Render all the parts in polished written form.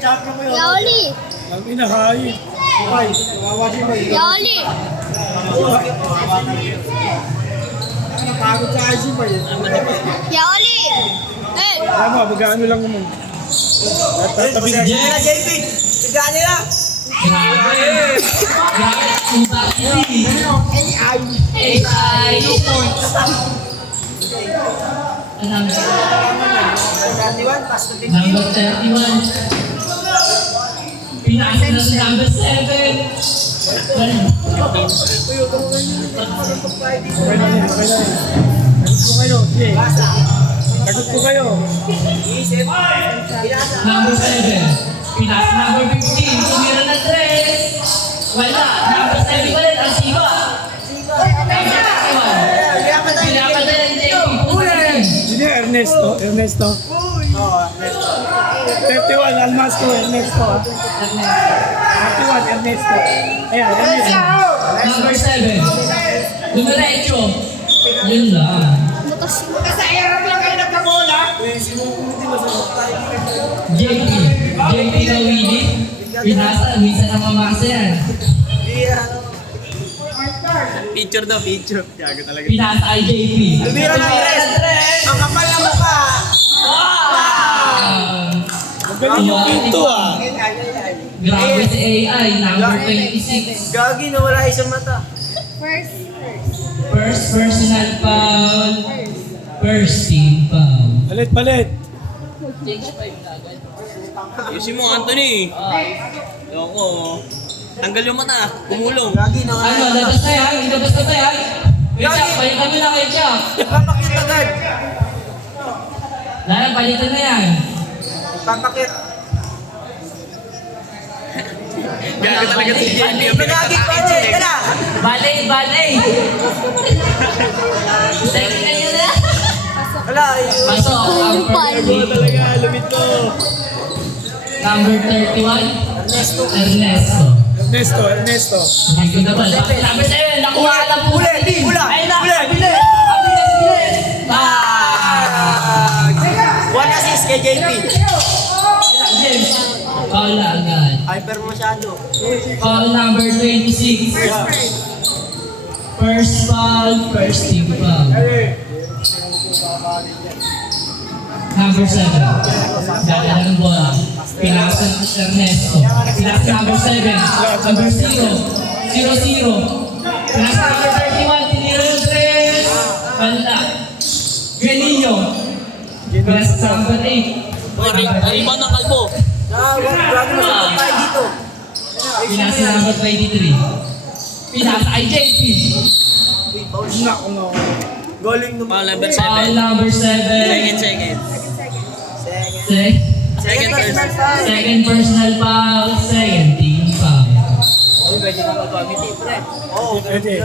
Yaoli! Ang inahay. Okay, mawawasin ba yun? Yaoli! Napagod sa IC ba yun? Yaoli! Eh! Tama, mag-ano lang naman. Tabi na. Nila, JP! Tigaan nila! AI. Number 31. Pinasa na sa number 7. Okay na yun, okay na yun. Sagot ko kayo, sige. Sagot ko kayo. Number 7. Pinasa number 15. Tumira na 3. Wala. Number 7 pa rin. Ang siwa. Pinapatay ang JP. Hindi, Ernesto. Ernesto. 31, Almasco, Ernesto. 31, Ernesto. Ayan, Ernesto. Number 7. Dumiretso. Yun lang. Butas mo. JP. JP na Willie. Pinasa. Minsan ang mamasa yan. Picture daw, picture. Tiago talaga. Pinasa ay JP. Tumira na tres! Ang kapal na mukha! Magaling yung pinto ah. Grabe si AI. Number 26. Gagi na wala isang mata. First personal foul. First team foul. Palit. Ayusin mo, Anthony. Loko. Tanggal yung mata. Kumulong. Ano, labas na yan? Labas na ba yan? Wait lang, balik kami na kay Jack. Papakit agad. Larang, balikan na yan. Papakit. Gago talaga si JP. Pinagagit pa rin. Kala. Balay. Second na yun na. Wala. Pasok. Kumpal. Talaga, lumit ko. Number 31. Ernesto. Ernesto. Ay, ganda ba? Number 7. Nakuha ka lang po. Hula. Ay, na. Hula. Bilis. One assist kay JP. James. Foul na agad. Hyper masyado. Foul number 26. First foul, first team foul. Number 7. Dala ng bola. Pinasa ng Ernesto. Pinasa number 7. Number 0. 0-0. Pinasa number 31. Tinira yung 3. Wala. Granillo. Pinasa number 8. Rebound ng kalbo. Grabe masabot tayo dito. Pinasa number 23. Pinasa ay JP. Nako no. Galing naman. Foul number Foul number 7. Second. Second personal foul, second team foul. Pwede.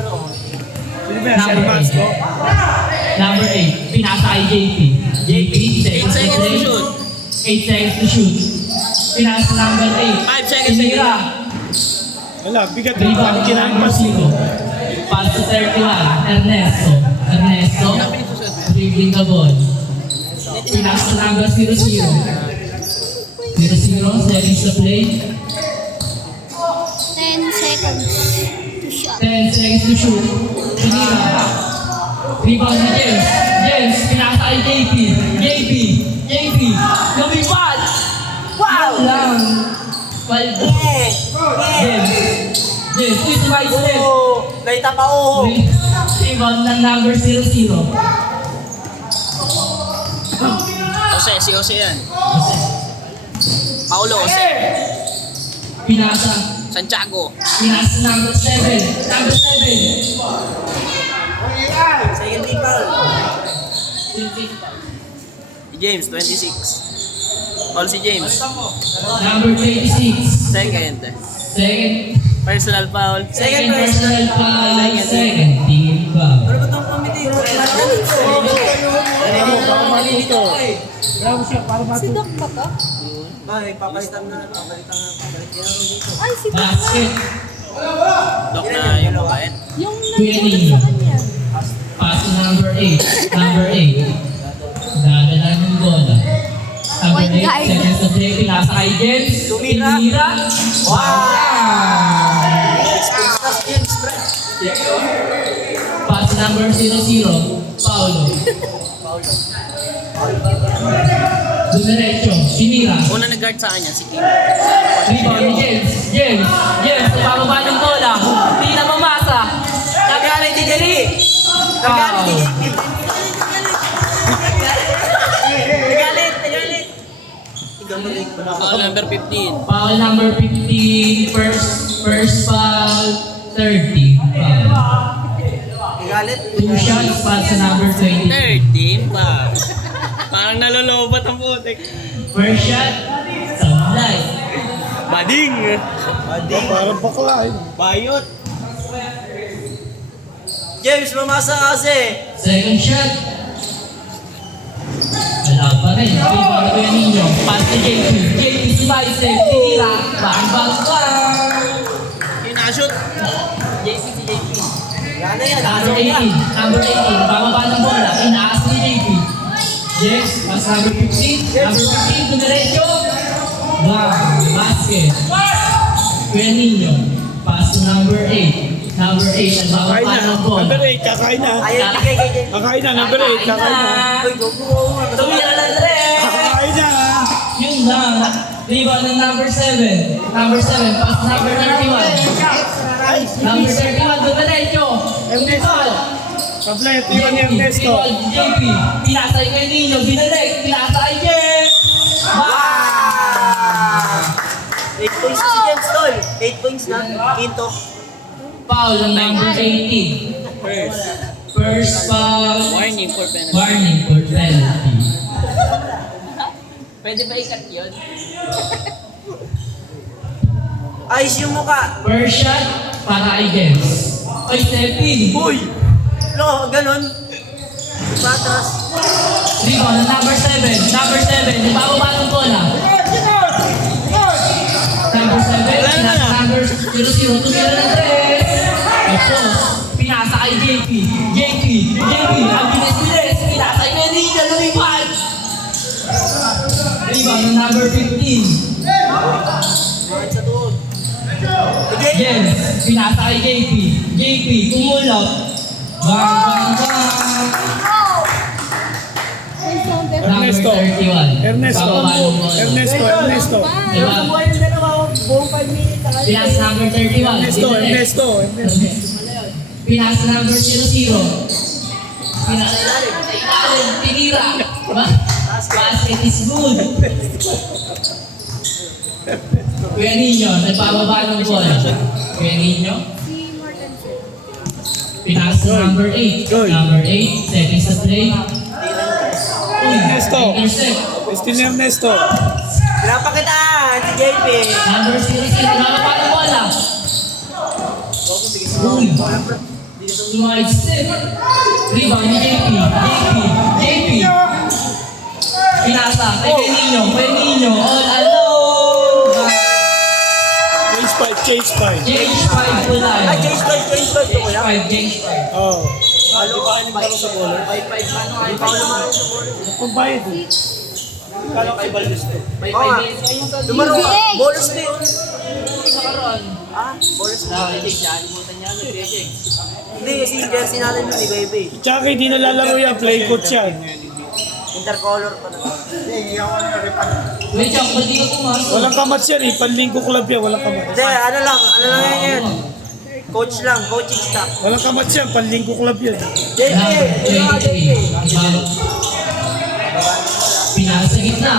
Pwede ba yan, si Number Almasco? 8. Number 8. Pinasa ay JP. JP, 8 seconds to shoot. 8 seconds to shoot. Pinasa number 8. 5 seconds. Tinira. Wala, bigat rin. Rebound Parang number kinampas 0. Pass to 31. Ernesto. Dribbling the ball. Pinasa number 0-0. 0-0, seconds to play. 10 seconds to shot. 10 seconds to shoot. Tinira. Rebound ni James. James, pinasa ay JP. JP. Lumipad. Wow! Lang. James, please right step. Naita pa oh. Rebound ng number 0-0. Si Jose yan. Paulo Jose. Pinasa. Santiago. Pinasa number 7. Number 7. Second team foul. James, 26. All si James. Number 26. Second. Second. Personal foul. Second personal foul. Second team foul. Ano ba itong committee? Baka matuto. Bravo siya, para Si matuto. Doc ba to? Ay, papalitan na dito. Ay, si Doc. Basket. Dok na yung mabait. Yung nagtulog sa kanya. Pass to number 8. Number 8. Dadala ng bola. Number Number 8, Guard. seconds to play. Pinasa kay James. Tumira. Wow! Pass number 00, Paulo. Dumiretso, Sinira. Una nag-guard sa kanya, si Kim. Rebound ni James. James, nabababa ng bola. Hindi na mamasa. Nagalit ni Jerry! Foul. Nagalit! Foul number 15. Foul number 15, first foul, 30. Foul. Nagalit? 2 shots, pass number 20. 13 pa. Parang nalolobat ang putik. First shot, sablay. Bading! Parang bakla eh. Bayot! James, mamasa kasi! Second shot. Wala pa rin. Rebound ko yan ninyo. Pass ni JP. JP sumalisip. Tinira. Bang. Kinashoot! JP si JP. Yan na yan. Number 18. Bababa ng bola. Inaas ni JP. James, pass number 15. Number 15, dumiretso. Bang. Basket. Kuya ninyo. Pass to number 8. Number 8, nagbababa ng bola. Number 8, kakain na. Ayaw ni kay James. Kakain na, number 8, kakain na. Uy, go. Tumira ng 3. Kakain na. Yun lang. Rebound ng number 7. Number 7, pass number 31. Number 31, dumiretso. Ernesto. Kompleto yun ni Ernesto. JP, pinasa kay ninyo, binalik, pinasa kay James. Wow! 8 points si James Tol. 8 points na. Quinto. Foul ng number 18. First foul. Warning for penalty. Warning for penalty. Pwede ba ikat yun? Ayos yung mukha. First shot para kay James. Oy, Stepin. Uy! No, ganun. Patras. Rebound ng number 7. Number 7, ibababa ng bola. Number 7, pinasa number 00, tumira ng 3. Tapos, pinasa kay JP. JP, ang bilis-bilis. Pinasa kay Nenita, lumipad. Rebound ng number 15. Bakit sa tuod? James, pinasa kay JP, kumulot. Bang. Number Ernesto. 31. Ernesto. Bababa ng bola. Ernesto. Diba? Pinasa number 31. Ernesto. Pinasa number 00. Pinasa sa ilalim. Tinira. Basket is good. Kuya Ninyo, nagpababa ng bola. Kuya Ninyo. Pinasa number 8. Good. Number 8. Seconds to play. Ernesto. Intercept. Christine Ernesto. Pinapakitaan si JP. Number 00. Nababa ng bola. Uy. Slide step. Rebound ni JP. Pinasa. Kay Nino. All alone. Change 5. Change 5 po tayo. Ay, change 5 to kuya. Change 5. Oh. Ano ba yung balo sa bolo? 5-5 paano? Ay, paano naman sa bolo? Pagbayad. Kala kay Valdez to. May Oo nga. 5 minutes kayo sa Lumaro ka. Bolos ba yun? karon. Bolos ba? Nakilig siya. Alimutan niya. Nag-reject. Hindi, kasi yung jersey natin nun, di ba iba eh? Tsaka hindi nalalaro yan. Play coach yan. Intercolor pa na. Wait, Jack. Ba't di ka pumasok? Walang kamats yan eh. Panlingko club yan. Walang kamats. Hindi, ano lang yan. Coach lang, coaching staff. Walang kamats yan. Panlingko club yan. JP, ano nga JP? Pinasa gitna.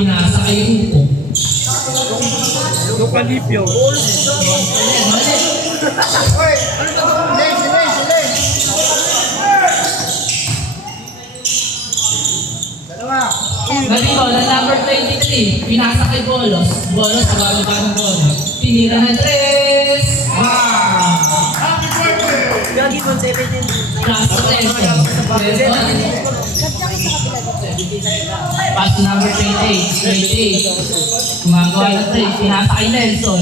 Pinasa kay Rupo. Luka Lipio. Nalibaw na number 23. Pinasa kay Bolos. Bolos, bababa ng bola. Tinira ng 3. Wow! Gagi mo, 17. Plus 10. Pass number 28. Gumagawa ng 3. Pinasa kay Nelson.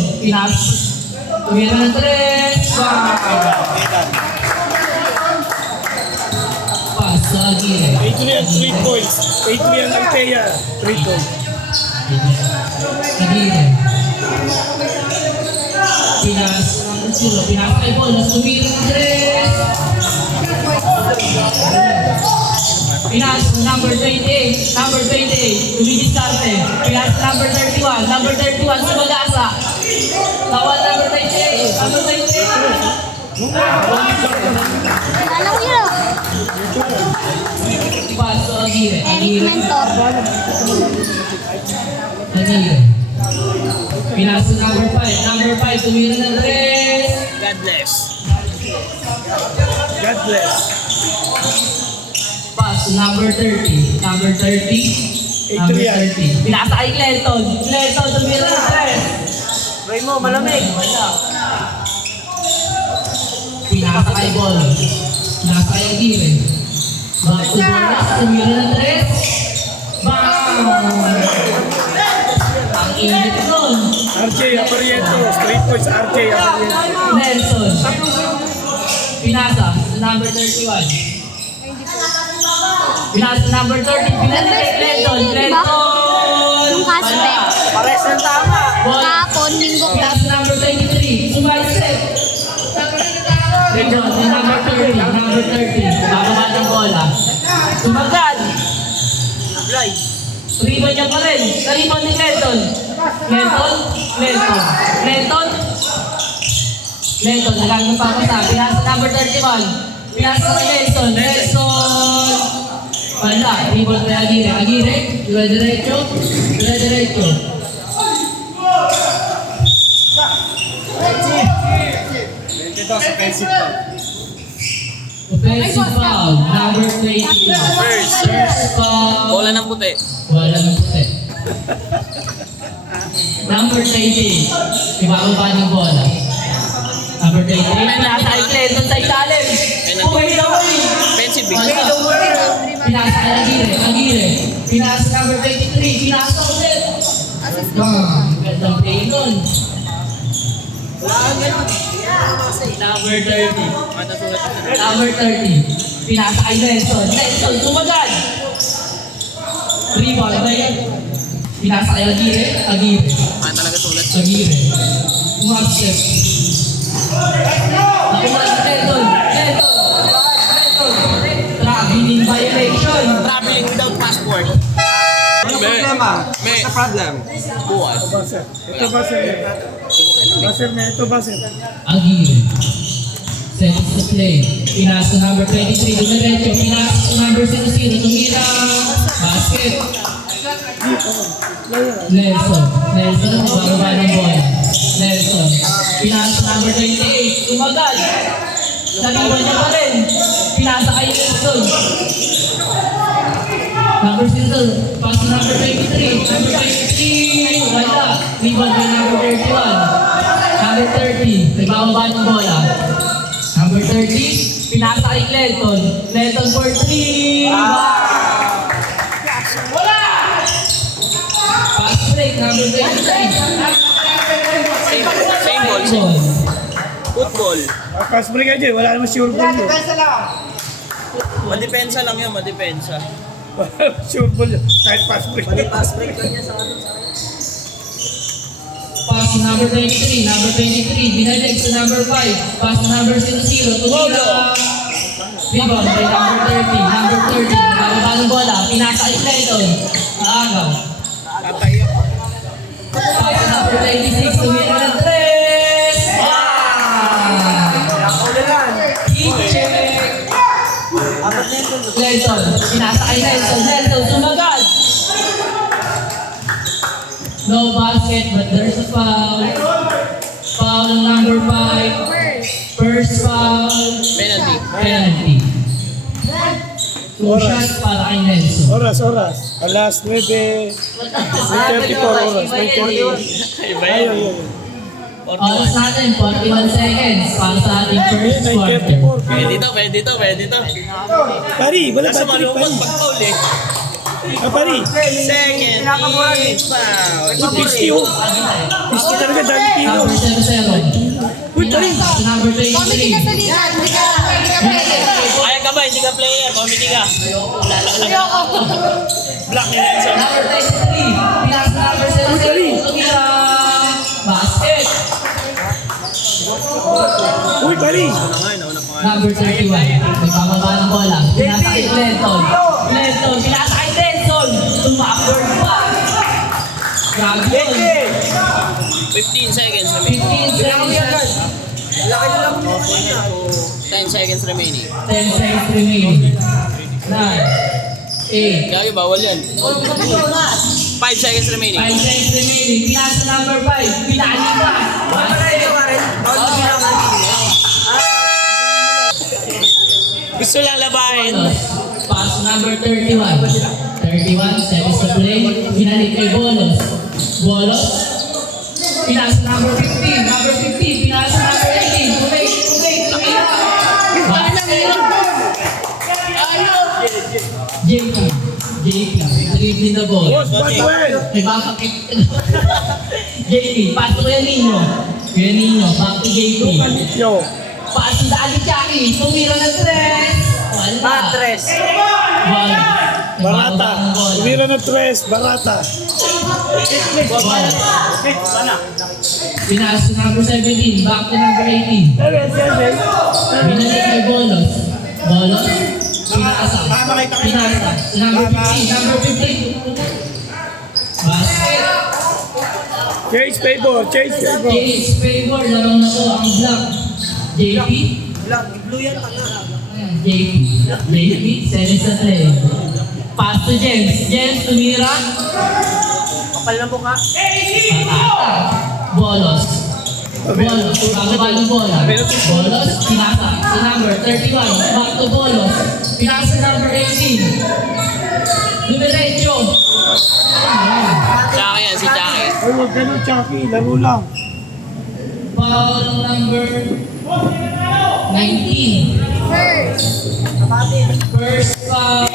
Tumira ng 3. Wow! Pass sa Aguirre. Adrian, 3 points. Adrian Altea, 3 points. Aguirre. Pinasa kay Bolas, tumira ng 3. Pinas, number 28, tumidiskarte. Pinas, number 31, sumagasa. Tawad, number 28, Alam ko yun. Paso, Aguirre. Eric Mentor. Aguirre. Pinas, number 5, tumira ng 3. God bless. God bless. Pass to number 30. Number 30. Pinasa kay Clenton. Clenton, tumira ng 3. Try mo, malamig. Wala. Pinasa kay Bol. Pinasa kay Aguirre. Back to Bolas, tumira ng 3. Bang! Ang init nun. RJ Apariento, 3 points. RJ Apariento. Nelson. Pinasa sa number 31. Pinasa number 30. Pinasa kay Clenton. Clenton! Yung Casper. Pares ng tama. Ball. Kahapon, linggo pa. Pinasa number 23. Sumaisip. Clenton sa number 30. Bababa ng bola. Sumagad. Fly. Rebound niya pa rin. Rebound ni Clenton. Clenton, nagagawin pa ako sa pinasa number 31. Pinasa kay Nelson. Wala, rebound kay Aguirre. Diretso. Ito sa offensive foul. Offensive foul, number 22. First foul. Bola ng puti. Wala nang puti. Number 20. Ibababa ng bola. Number 20. Pinasa kay Clenton sa ilalim. Puwede na muli. Offensive big. Pinasa kay Aguirre. Pinasa number 23. Pinasa ulit. Gandang play nun. Number 30. Pinasa kay Nelson. Tumagad. Rebound kay pinasa kay Aguirre. Talaga sulat. Aguirre. Umabsent. Nakuha si Clenton. Traveling in violation. Traveling without passport. Ano problema? What's the problem? Buwas. Ito Baser na ito, Baser. Aguirre. Seconds to play. Pinasa number 23. Dumiretso. Pinasa number 00. Tumira. Basket. Nelson. Bababa ng bola. Nelson. Pinasa number 28. Tumagal. Naliwan niya pa rin. Pinasa kay Nelson. Number 0. Pass to number 23. Number 23. Wala. Rebound kay number 31. Number 30. Nagbababa ng bola. Number 30. Pinasa kay Clenton. Clenton for 3. Wala! Pass break. Number 23. Same ball. Ball. Football. Pass break aja, wala naman sure ball yun. Madepensa lang yun, madepensa. Sure ball yun, kahit pass break. Pass break lang yan sa ano. Pass to number 23. Number 23. Binalik sa number 5. Pass to number 00. Tumira. Rebound by number 30. Number 30. Nakababa ng bola. Pinasa kay Clenton. Naagaw. Tatayo. Pass to number 26. Tumira ng 3. I-check. Nelson. Pinasa kay Nelson. Sumagal. No basket, but there's a foul. Foul on number 5. First foul. Penalty. Two shots para kay Nelson. Oras. Alas 9. 34 oras. 9:48. Ayun. Oras natin, 41 seconds para sa ating first quarter. 9:34. Pwede to. Pari, wala Nasa ba trip malungkot pari? pag-foul eh. Pari. Second. Foul. 50 oh. 50 talaga, dami tiro. Number 00. Uy, pari. Number Comedy ka sa 23. liga. Hindi ka Kaya ka ba? Hindi ka player. Comedy ka. Black ni Nelson. Number 23, pinasa number 7, tumira. Basket. Uy, bali! Number 31, nagpapaba ng bola. Pinasa kay Clinton. Clinton, pinasa kay Nelson. Tumabord pa. Grabe yun. 15 seconds remaining. 15 seconds. 10 seconds remaining. 10 seconds remaining. 9, 8, Gagi, bawal yan. 5 seconds remaining. 5 seconds remaining. Pinasa number 5. Pinali pa. Gusto lang labahin. Pass number 31. 31, seconds to play. Pinalik kay Bolos. Bolos. Pinasa number 15. Number 15. Pinasa number 18. Tumay. JP. Dribbling the ball. Boss, Batwell! May bakit. JP. Pass to Nino. Nino. Back to JP. Yo! Pass to Ali Jackie. Tumira ng 3. Wala. Matres. Wala. Barata! Tumira ng tres, Barata! Pinas to number 17, back to number 18. Binalik kay Bolos. Bolos. Pinasa. Pinasa. To number 15. Number 15. Basket. Chase favor, chase favor! James favor. Larong na to ang block. JP. Blue yan pala. JP. JP. 7 sa 3. Pass to James. James tumira. Kapal na mukha. Patata. Bolos. Bolos. Bababa ng bola. Bolos. Pinasa. Sa number 31. Back to Bolos. Pinasa number 18. Numerecho. Tsaka yan, si Jackie. Ay, huwag ganun, Chucky. Laro lang. Foul number 19. First foul.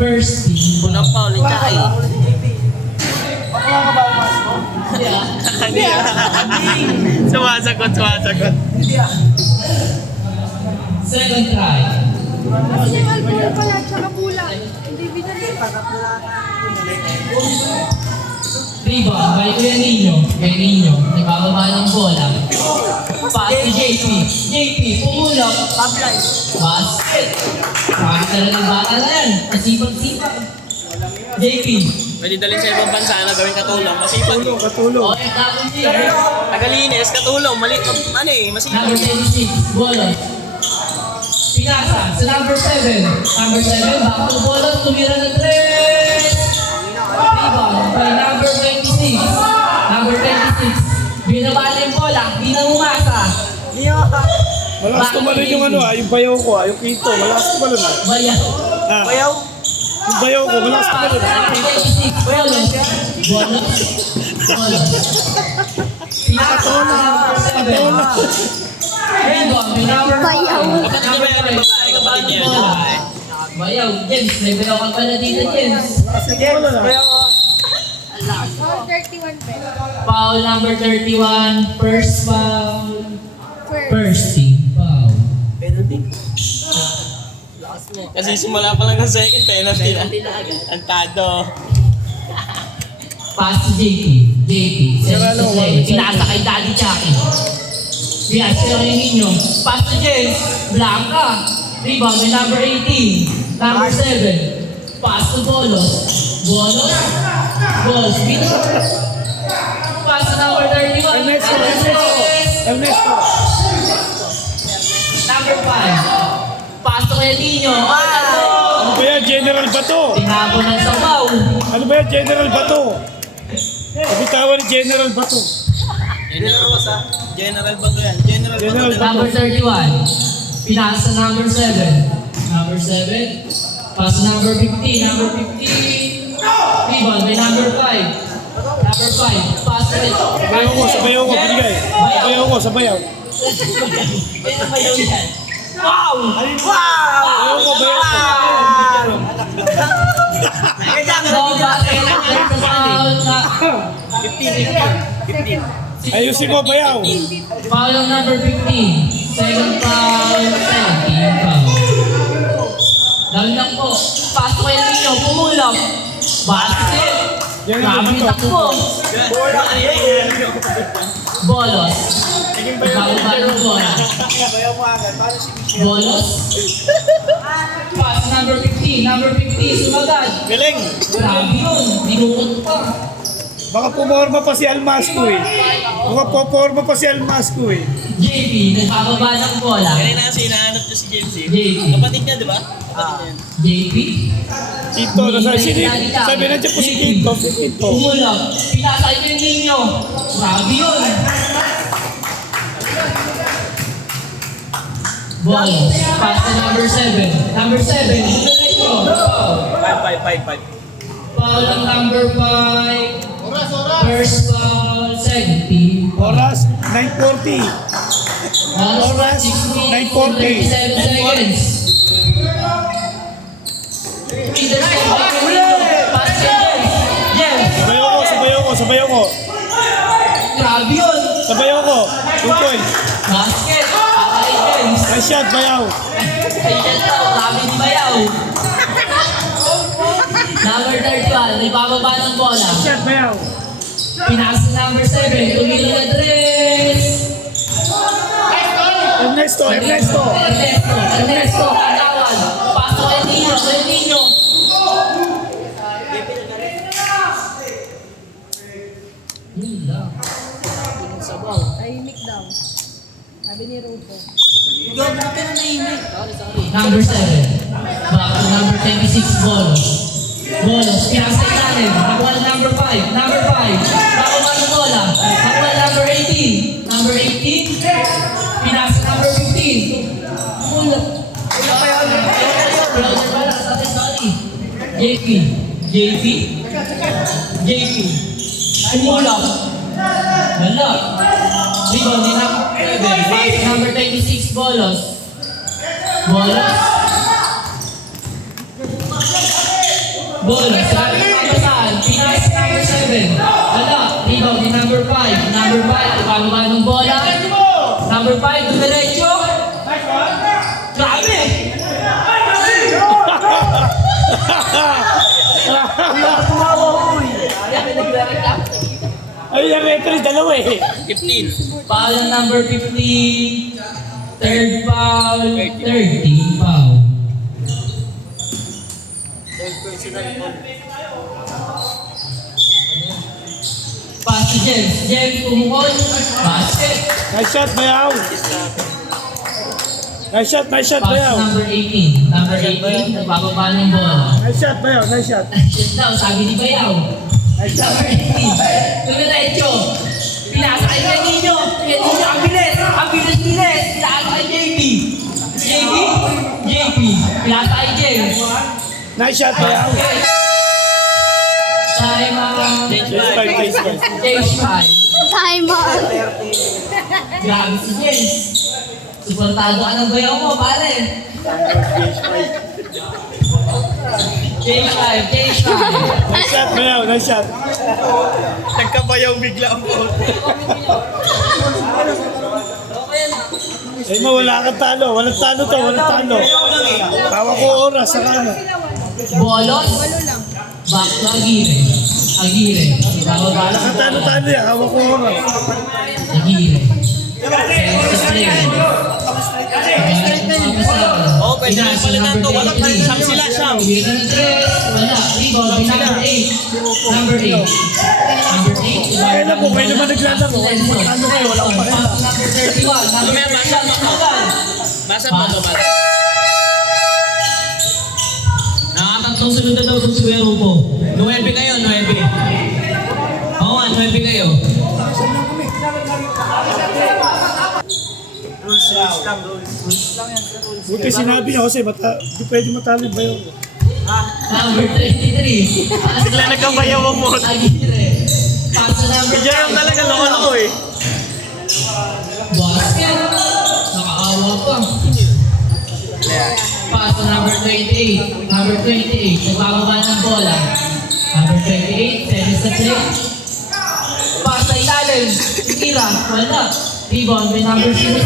First team. Unang foul ni Jackie. Yeah. Sumasagot. Second try. Kasi malburo pala, tsaka pula. Individual. Rebound by Kuya Nino. Kuya Nino, nagbababa ng bola. Pass to JP. JP, pumulok. Basket. Bakit talaga ng bata na yan? Masipag-sipag. JP. Pwede dalhin sa ibang bansa na gawing katulong. Masipag. Katulong. OFW. Tagalinis, katulong. Maliit. Masipag. Number 26, Bolos. Pinasa sa number 7. Number 7, back to Bolos. Tumira ng 3. Rebound by number 26. Number 26. Binabala yung bola. Binamumasa. Malakas tumalon yung yung bayaw ko yung quinto. Malakas tumalon Bayaw. Bayaw. Yung bayaw ko, malakas tumalon. Number 26. Bolos. Bolos. Bolos. Pinasa sa number 7. Rebound by number 5. Kapatid niya ba yan ng babae? Kapatid niya yan ng babae. Bayaw. James, may bayaw ka pala dito, James. Oh, 31 pesos. Foul number 31. First foul. First team foul. Kasi simula pa lang ng second, penalty na. Antado. Pass to JP. JP. Pinasa kay Daddy Jackie. Pinasa kay Nino. Pass to James. Blanca. Rebound by number 18. Number 7. Pass to Bolos. Bolos. Bolos. Pass to number 31. Ernesto! Number 5. Pass to kay Nino. Ano ba yan? General Bato? Tinabo ng sabaw. Ano ba yan? General Bato? Kapitawan ni General Bato. General ba to yan? General General Bato. Number 31. Pinasa number 7. Number 7. Pass number 15. Number 15. Rebound by number 5. Number 5. Pass right. Sabayaw ko, binigay. Sabayaw. Wow! Sabayaw ko. Foul. 15. Ayusin mo, bayaw. Foul number 15. Second foul, 17 foul. Dahil lang po, pasok kayo ninyo, pumulap. Basket. Grabe yung takbo. Bolos. Bababa ng bola. Bolos. Pass number 15. Number 15, sumagad. Galing. Grabe yun. Dinukot pa. Baka puporma pa si Almasco eh. Baka puporma pa si Almasco eh. JP, nagbababa ng bola. Kanina kasi hinahanap niyo si James eh. JP. Kapatid niya, di ba? Kapatid niya. JP. Tito, sabi na dyan po si Tito. Si Tito. Umulap. Pinasay ko yung ninyo. Grabe yun. Bolos. Pass to number 7. Number 7. Diretso. Foul. 5. Foul ang number 5. First foul. Second team. Oras, 9:40. Oras, 9:40. 37 seconds. Pass to James. Sabayaw ko. Grabe yun. Sabayaw ko. 2 points. Basket. Patay James. Nice shot, bayaw. Ayan daw, sabi ni Bayaw. Number 31, ibababa ng bola. Shot, bayaw. Pinasa number 7, tumilo na tres. Ernesto. Ernesto, katawan. Pasok kayo ninyo. Yun lang. Tahimik daw. Sabi ni Rupo. Number 7. Back to number 26, Bolos. Bolos, pinasa ilalim. Nakuha na number 5. Number 5. Nakuha ng bola. Nakuha na number 18. Number 18. Pinasa number 15. Bola. Sorry. JP. Umulap. Wala. Rebound ni number 26, Bolos. Bolos, sabi ng kapasahan, Pinas number 7. Wala, rebound ni number 5. Number 5, ipababa ng bola. Number 5, dumiretso. Grabe! Ay, yung referee, dalawa eh. 15. Foul ang number 15. Third foul, 13 foul. Third personal foul. Pass to James. James, pumukol. Basket. Nice shot, bayaw. Nice shot, Pass bayaw. number 18. Number 18, nagbababa ng bola. Nice shot. Shit daw, sabi ni Bayaw. Number 18. Dumiretso. Pinasa kay Canino. Canino, ang bilis. Pinasa kay JP. Pinasa kay James. Nice shot, bayaw. Time out. Case five. James 5. Time out. Grabe si James. Suportado ka ng Bayaw mo, pare. James 5. Nice shot, bayaw. Nice shot. Nagkabayaw bigla ang foul. Ay mo, wala kang talo. Walang talo. Hawak ko oras sa kanan. Bolos. Back to Aguirre. Bababa Wala kang talo yan. Hawak ko oras. Aguirre. Oo, pwede na palitan to. Walang Sam sila, Sam. Wala. Rebound by number 8. Number 8. Kaya na po, kayo naman naglalaro. Ano kayo, wala akong pakita. Number 31. Number 31. Basa mo to, basa. Nakatatlong sunod na daw kung siguro po. 9 kayo, 9. Oo nga, 9 kayo. Buti sinabi niya kasi, di pwede matalo ba yun? Number 23. Bigla nagkabayaw ang mo. Aguirre. Pass to number 5. Diyan yung talaga loko eh. Basket. Nakaawa pa. Pass to number 28. Number 28. Nagbababa ng bola. Number 28. Tennis na play. Pass sa ilalim. Tira. Wala. Rebound by number 00.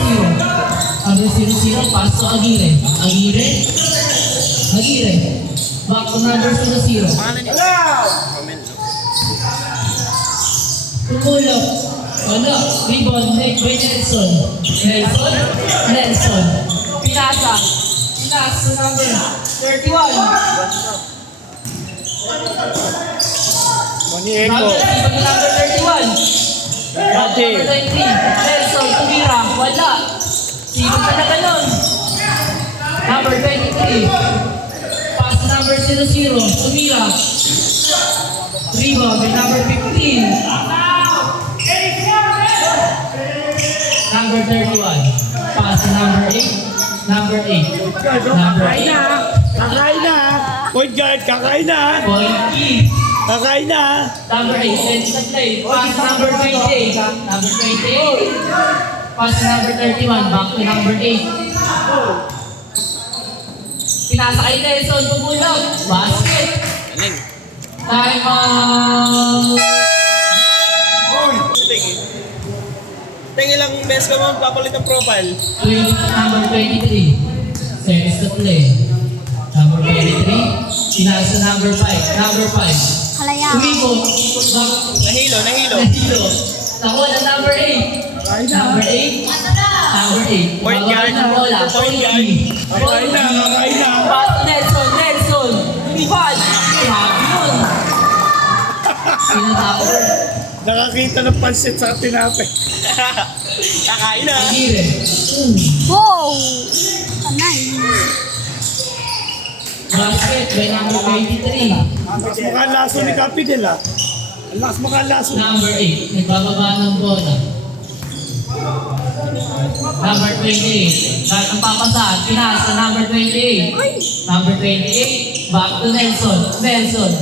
Number 00, pass to Aguirre. Aguirre. Aguirre. Back to number 00. Tumulong. Wala. Rebound. Nick by Nelson. Nelson. Pinasa. Pinasa number 31. Maniego. Number number 31. Ate. Number 19. Nelson. Tumira. Wala. Sino ka na ganun? Number 23. Pass number 00. Tumira. Rebound by number 15. Number 31. Pass number 8. Number 8. Number 8. Kakain na. Point guard, kakain na. Point key. Kakain na. Number 8. Let's play. Pass number 28. Number 28. Pass number 31. Back to number 8. Pinasa kay Nelson. Tumulong. Basket. Aning. Time out. Tingin lang best ka mo, papalit ang profile. Number 23. Seconds to play. Number 23. Pinasa number 5. Number 5. Halaya. Umibo. Nahilo. Nahilo. Nakuha na number 8. Number 8. Number 8. Point guard. Bola. Point guard. Kakain na, kakain na. Pass Nelson. Ivan. Grabe yun. Pinatapos. Nakakita ng pansit sa tinapay. Kakain na. Aguirre. Wow! Kanay. Basket by number 23. Ang lakas mukhang laso ni Capidel ah. Ang lakas mukhang laso. Number 8. Nagbababa ng bola. Number 28. Kahit ang papasaan, pinasa. Number 28. Number 28. Back to Nelson. Nelson.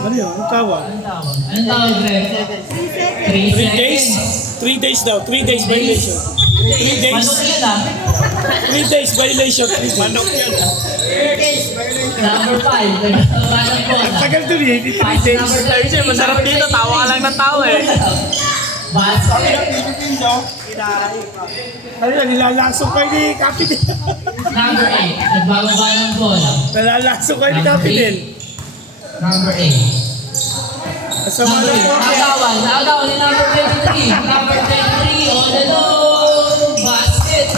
Ano yun? Ang tawag? Anong tawag? Anong tawag, Greg? 3 3 days? seconds. 3 days daw. 3 days violation. 3 days. Manok yun ah. 3 days violation. 3 days. Manok yun. Number 5. Nagbababa ng bola. Tagal to eh. 3 Pass days. number Sabi siya, masarap dito. Tawa ka lang ng tawa eh. Basket. Ano yan? Nilalasok kayo ni Capidel. Number 8. Nagbababa ng bola. Nilalasok kayo ni Capidel. Number 8. Kasama na po. Nakatawan ni number 23. Number 23, all alone. Basket.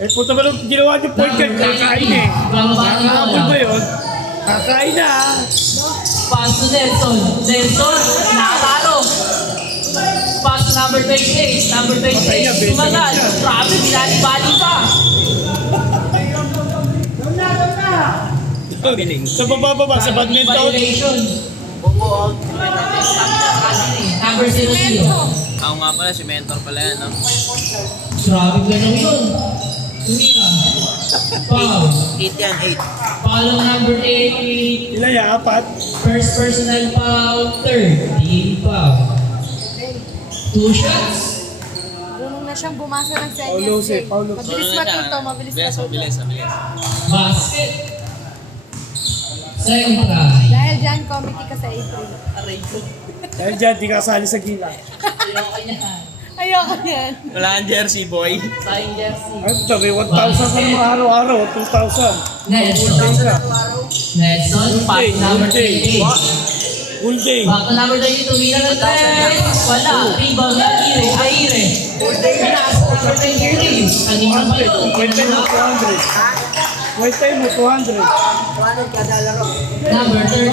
Eh, puta ba nung ginawa niyo point guard? Kakain eh. Nakakapon ba yun? Kakain na ah. Pass to Nelson. Nelson, nakatalo. Pass to number 28. Number 28, sumagal. Grabe, binali-bali pa. Sa baba, sa badminton. Violation. Bobo out. Number 00. Ako nga pala, si mentor pala yan, no? Grabe ganun yun. Tumira. Foul. 8 yan, 8. Follow number 8. Ilan yan? Apat? First personal foul. Third team foul. 2 shots. Bunong na siyang bumasa ng Paulo, seconds. Paulo. Mabilis matuto, mabilis matuto. Bilis. Basket. Second try. Dahil dyan, committee ka sa April. Dahil dyan, di kasali sa gila. Ayoko yan. Wala kang jersey, boy. Sayang jersey. Ay, ito, may 1,000 ka mga araw-araw. 2,000. Nelson. Nelson, pass number 28. Full day. Back to number 22, winner ng 3. Wala. Rebound na Aire. Pinas, number 23. Kanina pa yun. Wait time mo, 200. Wait time mo, 200. Number 31. Kada lang, Number 31,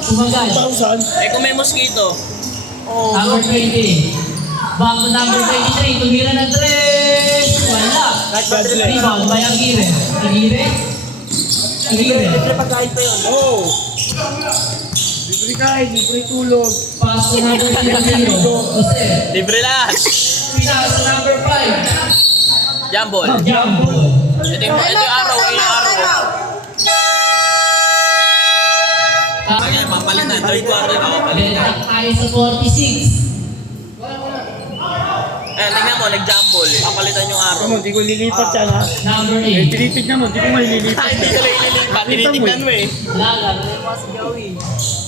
sumagal. 1,000. Eh, kung may mosquito. Number 20. Back to number 23, tumira ng 3. Wala. Rebound by Aguirre. Aguirre. Pagkain pa yun. Oh! Libre kain, libre tulog. Pass to number 00. Jose. Libre lahat. Pinas, number 5. Jambol. Jumbo. Ito yung araw. Ayan, papalitan. Third quarter ako palitan. Balik tayo sa 46. Ayan, tingnan mo, nag-jambol. Papalitan yung araw. Ano, hindi ko lilipat yan ha. Number Eh, 8. tinitignan mo, hindi ko malilipat. Hindi ka lang ililipat. Tinitignan mo eh. Laga, mo si Joey.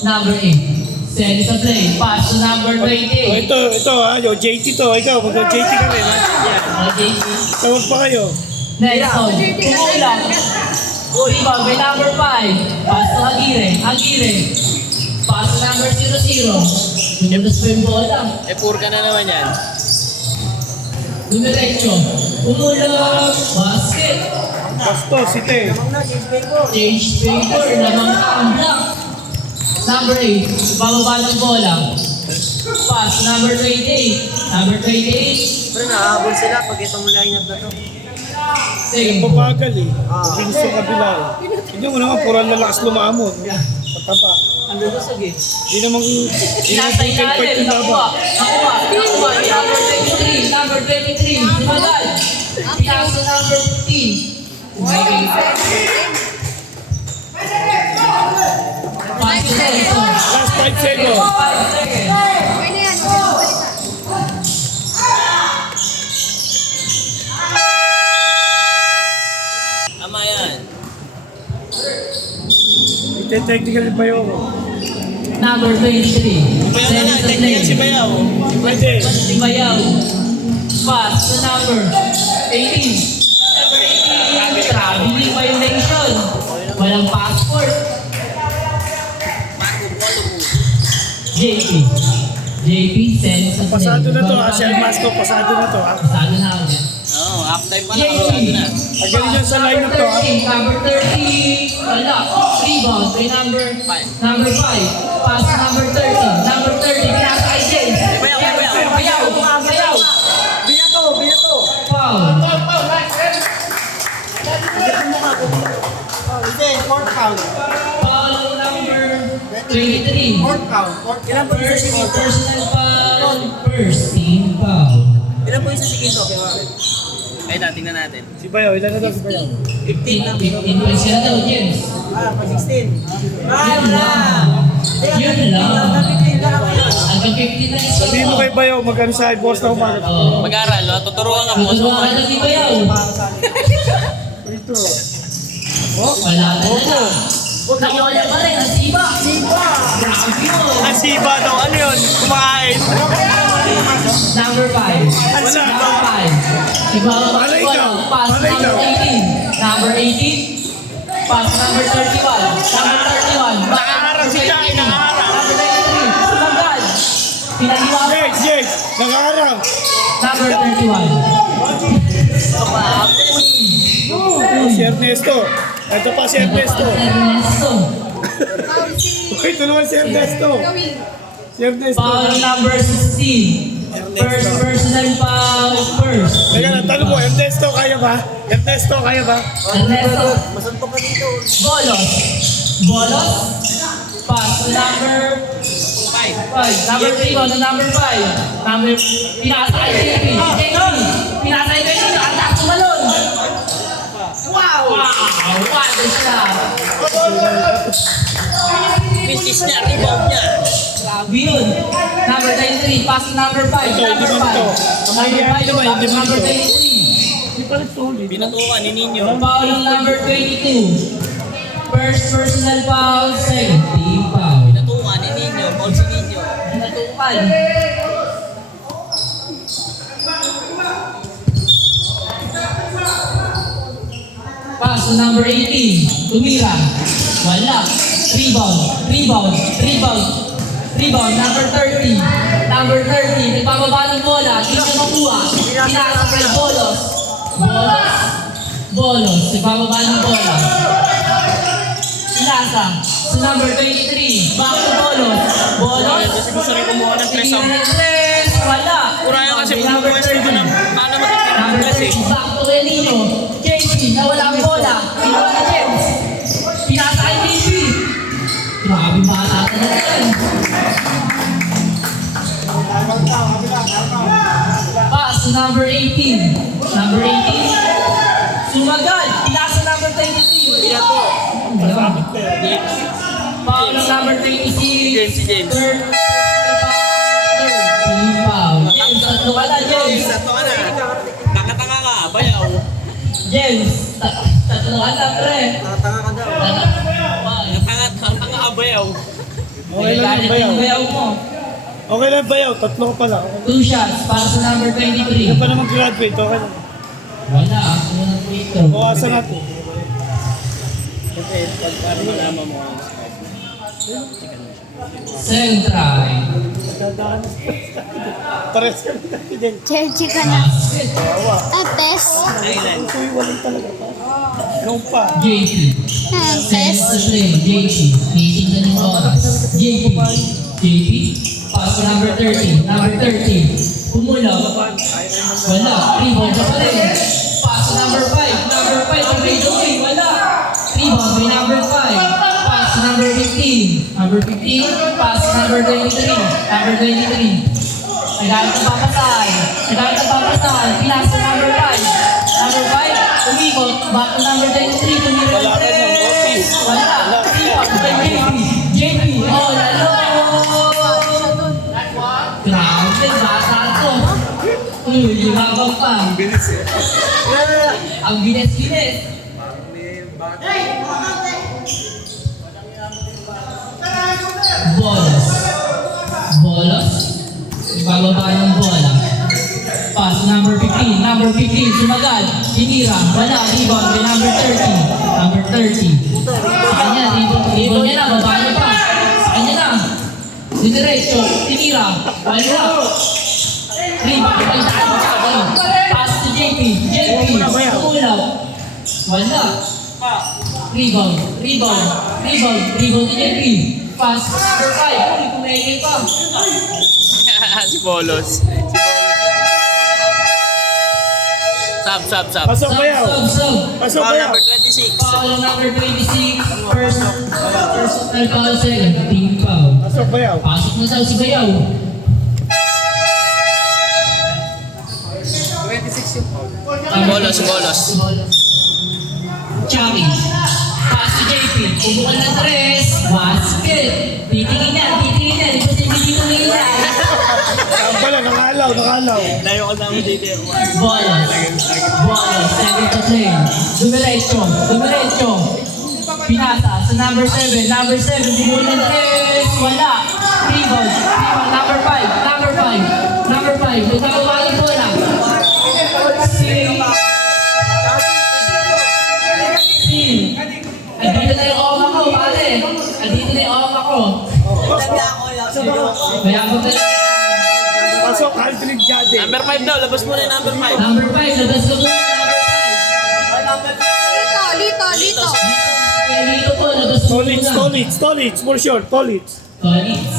Number 8. Send sa play. Pass to number Oh, 28. ito ha, yung JT to. Ikaw, mag-JT ka rin ha. Okay. Tawag pa kayo. Nelson. Kumulang. Rebound by number 5. Pass to Aguirre. Aguirre. Pass to number 00. Lumundas pa yung bola. Eh, pur ka na naman yan. Dumiretso. Kumulang. Basket. Basto, site. Lamang na, change paper. Change paper. Lamang ka ang block. Number 8. Bababa ng bola. Pass to number 28. Number 28. Pero nakahabol sila pag itong lineup na to. Same. Pabagal eh. Bilis sa kabila eh. Hindi mo naman, puro lalakas lumamon. Pataba. Ang lulusog eh. Hindi naman, hindi naman Nasa full fight ilalim. yung laban. Nakuha. Number 23. Number 23. Sumagal. Pinasa number 15. Pass to Nelson. Last 5 seconds. 5 seconds. Okay na yan. Okay na balikan. Tama yan. Ite-technical pa yun. Number 23. Bayaw na na, technical si Bayaw. Pwede. Si Bayaw. Pass to number 18. Number 18. Traveling violation. Walang passport. JP. JP sends a Pasado na to ha, Sir Masco. Pasado na to ha. Pasado na ako. Oo, half time pa lang. Pasado na. Agaling yan sa lineup to ha. Number 30. Wala. Rebound by number 5. Pass to number 30. Number 30. Pinasa kay James. Bayaw. Bayaw. Binato, binato. Foul. Hindi, fourth count. Foul number 23. Fourth count. Ilan po isa si Quinto? Personal foul. First team foul. Ilan po isa si Quinto? Ay, tingnan natin. Si Bayaw, ilan na daw si Bayaw? 15 lang. 15 points sila daw, James. Pa 16. Yun lang. Yun lang. Hanggang 15 na isa. Sabihin mo kay Bayaw, magkano sa boss na umaga. Oo. Mag-aral, no? Tuturuan ka mo. Tuturuan ka na di ba yaw? Ito. Wala na na. Nakiwala pa rin, ang siba. Grabe yun. Asiba daw. Ano yun? Kumakain. Number 5. Number 5. Ibang Malay ka. pass Malay ka. number 18. Number 18. Pass number 31. Number 31. Nakaharap si Chai, nakaharap. Number 93. Sumagad. Pinaliwanag. Yes. Nakaharap. Number 31. Si Ernesto. Ito pa si Ernesto. Ernesto. Foul si Ito naman si Ernesto. Gawin. Si Ernesto. Foul number 16. First personal foul first. Teka lang, tanong mo, Ernesto kaya ba? Ernesto kaya ba? Ernesto. Masuntok ka dito. Bolos. Bolos. Pass to number 5. Number 3 on to number 5. Number, pinasa kay JP. Pinasa kay JP. Atak tumalon. Wow! What a shot! Business niya, rebound niya. Grabe yun. Number 93, pass to number 5. Number 5. Number 5, number 23. Hindi pa nag-solid. Pinatukan ni Ninyo. Foul ng number 22. First personal foul, second team foul. Pinatukan ni Ninyo. Paul si Ninyo. Natukan. Pass to number 18. Tumira. Wala. Rebound. Number 30. Number 30. Nagpapaba ng bola. Hindi siya makuha. Pinasa kay Bolos. Bolos. Nagpapaba ng bola. Pinasa. So number 23. Back to Bolos. Bolos. Kasi gusto rin kumuha ng tres Tingnan up. ng tres. Wala. Kuraya kasi Number pumupuwes dito ng paano matitira Number kasi. 30, back to Renino. JP, nawala ang bola. Pinaka na James. Pinasa kay JP. Grabe bata talaga yan. Pass to number 18. Number 18. Sumagad. Pinasa number 23. Pinato. Foul ng number 26. Si James. Third team foul. James, tatlo ka na, James. Sato ka na. Tanga-tanga ka. Bayaw. James, tatlo ka na, pre. Tanga ka daw. Tanga ka, bayaw. Okay lang yung bayaw. Bayaw mo. Okay lang bayaw, tatlo ka pala. 2 shots para sa number 23. Hindi pa naman graduate, okay lang. Wala. Ano ng free throw? Bawasan natin. Siyempre, pag para malaman mo ang Second try. Dadaan. Pares kami natin din. Chechi ka na. Basket. Apes. Ito yung walang talaga pa. Noong pa. JP. Apes. Second play. JP. Titingnan yung oras. JP. JP. Pass to number 30. Number 30. Pumulaw. Wala. Rebound pa rin. Pass to number 5. Number 5. Ang grade away. Wala. Rebound by number 5. Pass to number 15. Number 15. Pass to number 23. Number 23. Nagalit ang papasay. Nagalit ang papasay. Pinas to number 5. Number 5. Umikot. Back to number 23. Tumira Wala ka ng office. wala. Rebound by JP. JP. Oh, lalo. Grabe, bata to. Uy, lumabang pa. Ang bilis eh. Ang bilis-bilis. Bolos. Bolos. Ibababa ng bola. Pass number 15. Number 15, sumagal. Tinira. Wala. Rebound by number 30. Number 30. Sa kanya, rebound niya na. Baba niya pa. Sa kanya na. Diretso. Tinira. Wala. Rebound by Chaki. Pass to JP. JP. Ulaw. Wala. Rebound. Rebound. Rebound. Rebound to JP. Pass number 5. Uy, kumengin pa. si Bolos. Sub. Pasok bayaw. Sub. Pasok Foul bayaw. number 26. Foul number 26. Personal foul second. Team foul. Pasok bayaw. Pasok na daw si Bayaw. Bolos. Chaki. Pass to JP. Pubukan ng tres. Basket. Titingin yan. Ito si Billy Tumila. Saan pala, nakalaw. Layo ko namin dito. Bolos. Second to play. Dumiretso. Pinasa sa number 7. Number 7. Pubukan ng tres. Wala. Rebound. Number 5. Number 5. Nagkakawalan po lang. Andito na yung oma ko, pare. Andito na yung oma ko. Mayabot na lang. Pasok, Aldrin Gade. Number 5 daw, labas mo na yung number 5. Number 5, labas ko po yung Lito. Dito po, labas ko po na. Stolitz, for sure, Stolitz. Tolitz.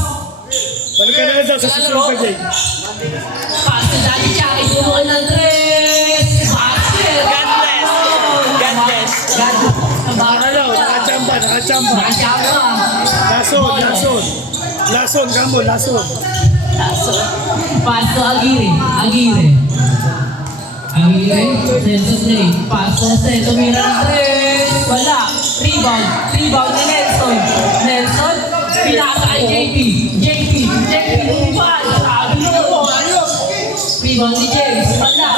Balik ka na daw sa susunod na game. Pass to Daddy Chucky, bumukan ng tres. Basket. God bless. Nakachamba. Nakachamba. Lason, Gambo. Pass to Aguirre. Census play. Pass to Jose. Tumira ng tres. Wala. Rebound ni Nelson. Pinasa kay JP. Rebound. Sabi mo. Rebound ni James. Wala.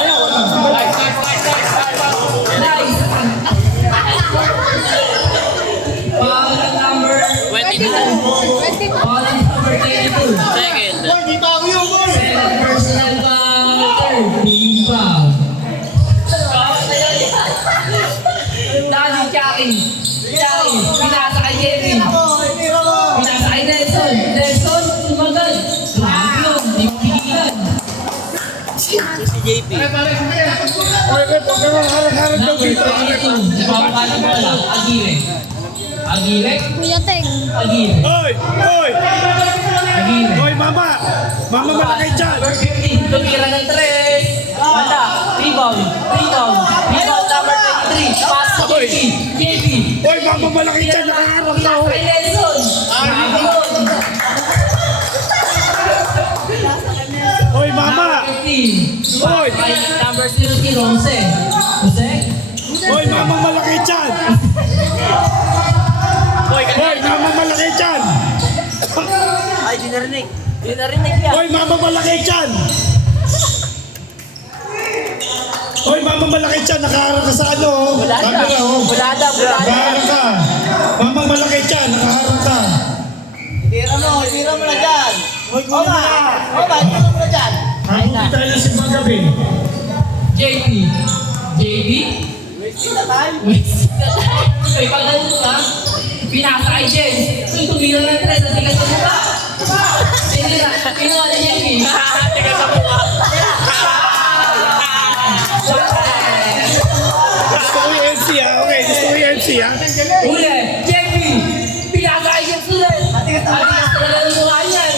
Nice. Foul number 22. Foul number 22. Second. Second personal foul. Third team foul. Daddy Chucky. Pinasa kay Kevin. Pinasa kay Nelson. Sumagal. Grabe yun. Di mapigilan. Si JP. Harap daw Number dito. 22. Ipapaka ng bola. Aguirre. Kuya Teng. Oy! Aguirre. Oy, mama! Mama malaki dyan! Number 15. Tumira ng tres. Wala. Rebound number 23. Pass to Oy. JP. Oy, mama malaki dyan! Nakaharap na ho! Kay Nelson. Grabe yun. Oy, mama! 15. Oy! Kay number 00, Jose. Oy, mama malaki dyan! Oy, mama malaki dyan! Ay, di narinig. Oy, mama malaki dyan! Oy, mama malaki dyan! Nakaharap ka sa ano, oh. Camera, oh. Bulada. Nakaharap ka. Mama malaki dyan! Nakaharap ka. Tira mo. Tira mo na dyan. Oma, tira mo na dyan. Ayun na. Tayo na si Magabi. JP. JP? Wasting na time. May pagdating ka, pinasa kay James. So, tumira ng tres at tigas sa mukha. Pinuha ni JP. Tiga sa mukha. Gusto ko yung MC ha. Okay, gusto ko yung MC ha. Uli, JP. Pinasa kay James ulit. At tigas talaga ng mukha niyan.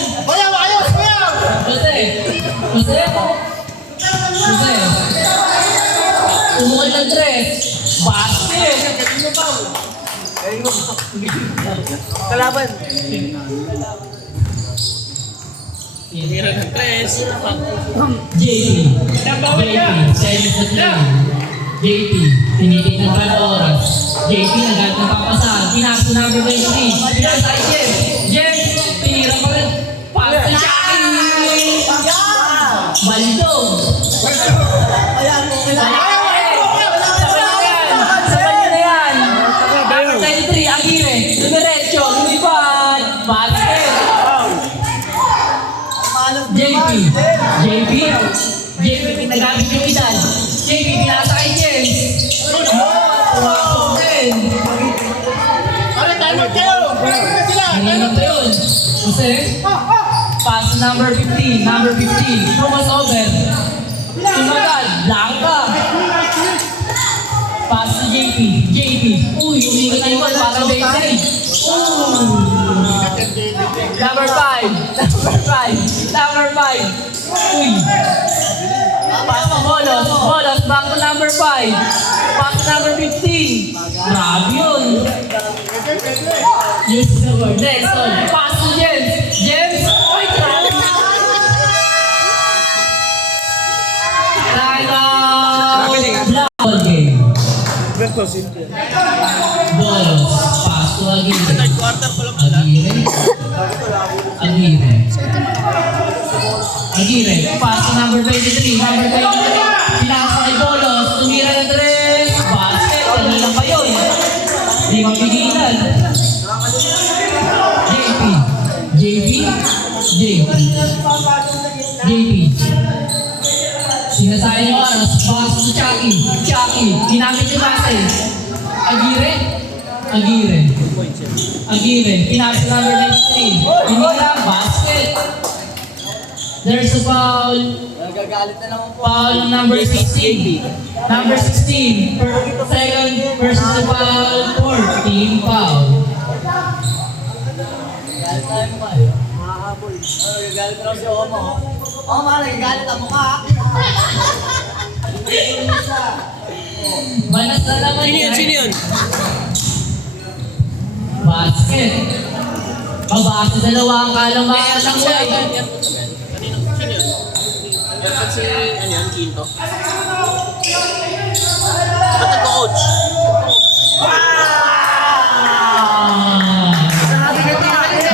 Jose. Umukad ng tres. Basket. Kalaban. Tira ng tres. JP. Service na three. JP. Tinitignan pa ng oras. JP nagagalit ng papasahan. Pinasa number 23. Pinasa kay James. James. Tinira pa rin. Pasa sa Chucky. Baldog. Ayan mo. Sabay nyo na yan. Number 23, Aguirre. Dumiretso, lumipad. Basket. JP, pinagamit yung edad. JP, pinasa kay James. Wow, din. Kanina pa yun. Jose, pass to number 15. Thomas over. Tumagal, Blanca. Pass to JP. Uy, umigot na yung ball para baseline. Number 5. Uy. Pass to Bolos, back to number 5. Pass to number 15. Grabe yun. Use the word. Next one. Pass to James. Uy, grabe. Ball game. Ganito, simple. Bolos, pass to Aguirre. Third quarter pa lang pala. Aguirre, pass to number 23. Pinasa kay Bolos, tumira ng tres. Basket, kanina pa yun. Di mapigilan. JP. Sinasayang yung oras, pass to Chucky. Ginamit yung base. Aguirre, pinasa number 23. Pinira, basket. There's a foul. Nagagalit na naman po. Foul ng number 16. Second versus the foul. Team foul. Nagagalit tayo mo kayo. Makahabol. Nagagalit na si Oma. Oma, nagagalit ang mukha. Banas na naman Sino yun? Basket. Pabasa dalawa ang kalamangan ng way. Sino yun? Yan si, ano yan, Quinto? Ba't nagko-coach?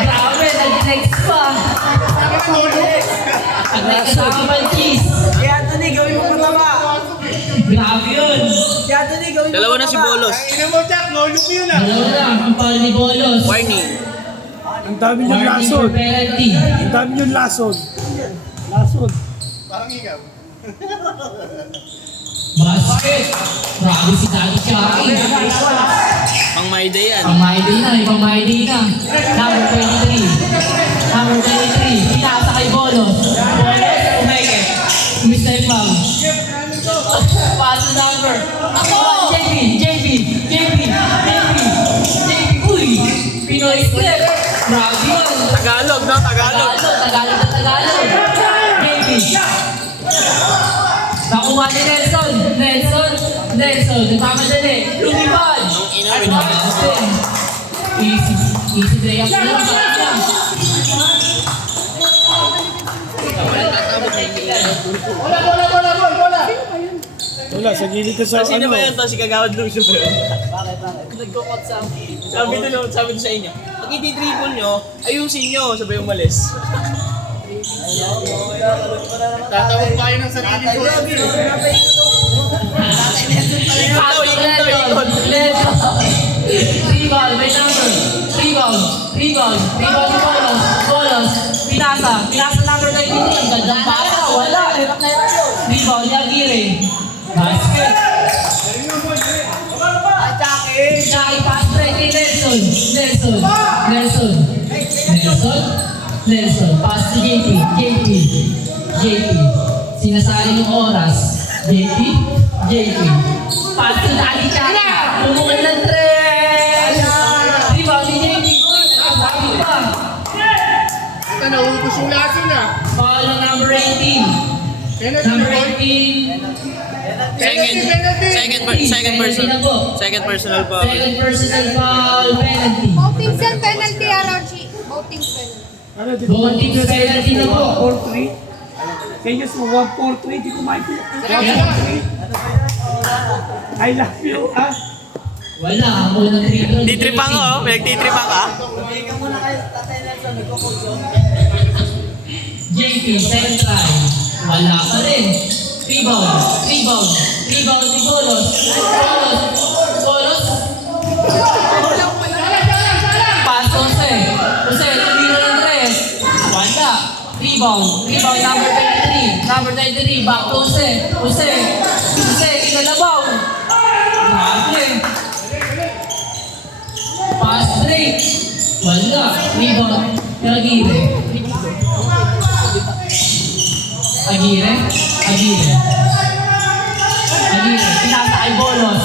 Grabe, nag-next pa. At may kasama pa cheese. Si Anthony, gawin mo pataba. Grabe yun. Si Anthony, gawin mo Dalawa na si Bolos. Ina mo, Jack, nolok yun ah. Dalawa lang, ang pal ni Bolos. Warning. Ang dami niyong Warning lason. for penalty. Ang dami niyong lason. Basket. Grabe si Daddy Chucky. Pang my day yan. Pang my day na. Number 23. Pinasa kay Bolos. Umeke. Miss na yung foul. Pass the number. JP. Uy! Pinoy step. Grabe yun. Tagalog, no? Tagalog. Tagalog. JP. Nakuha ni Nelson. Nagmamadali. Lumipad. Easy day up lang. Wala, sa gilid ka sa Sino ano. ba yan? Si Kagawad Lucio ba yun? Bakit? Nagkukot sa amin. Sabi doon sa inyo, pag i-dribble nyo, ayusin nyo, sabay umalis. Tatawag pa kayo ng sarili ko. Rebound, may number. Rebound ni Bolos. Pass straight kay Nelson. Nelson. Pass to JP. Sinasali yung oras. JP. Pass to Dali Chaka. Pumukul ng tres. Rebound ni JP. Nakasabi pa. Ito na, ubus yung laso na. Foul on number 18. Number 18. Second personal foul. Second personal foul penalty. Voting sir, penalty, Arachi. Voting penalty. Ano, di Bawang team sa penalty na po. 4-3. Kaya mo, 1-4-3, di ko maintindihan. I love you, ah. Wala, ako ng triple. Titripan ko, pinagtitripan ka. Tumigil muna kayo, Tatay Nelson, nagko-coach yun. JP, second try. Wala pa rin. Rebound ni Bolos. Pass Jose, tumira ng tres. Wala. Rebound number 23, back to Jose, kinalabaw. Grabe. Pass break. Wala. Rebound. Aguirre. Pinasa kay Bolos,